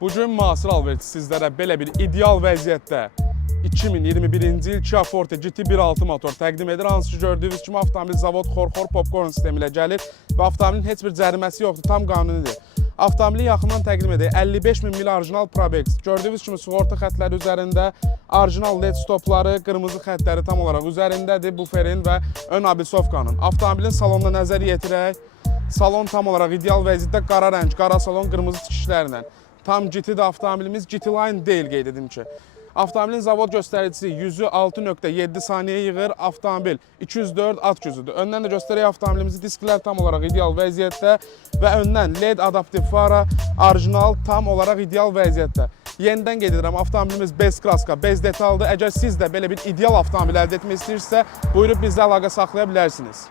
Bugün müasir alverçi sizlərə belə bir ideal vəziyyətdə 2021-ci il Kia Forte GT 1.6 motor təqdim edir. Hansı ki, gördüyünüz kimi avtomobil zavod xor-xor popcorn sistemi ilə gəlir və avtomobilin heç bir cəriməsi yoxdur, tam qanunidir. Avtomobili yaxından təqdim edir. 55.000 mil orijinal probek. Gördüyünüz kimi sığorta xətləri üzərində, orijinal LED stopları, qırmızı xətləri tam olaraq üzərindədir, buferin və ön abisovkanın. Avtomobilin salonuna nəzər yetirək. Salon tam olaraq ideal vəziyyətdə qara rəng, qara salon, qırmızı tikişlərlə. Tam GT-də avtomobilimiz GT Line deyil, qeyd edim ki. Avtomobilin zavod göstəricisi 106.7 saniyə yığır, avtomobil 204 at gücüdür. Öndən də göstərək avtomobilimizi, disklər tam olaraq ideal vəziyyətdə və öndən LED adaptiv fara, orijinal tam olaraq ideal vəziyyətdə. Yenidən qeyd edirəm, avtomobilimiz bez kraska, bez detaldır. Əgər siz də belə bir ideal avtomobil əldə etmək istəyirsinizsə, buyurub bizlə əlaqə saxlaya bilərsiniz.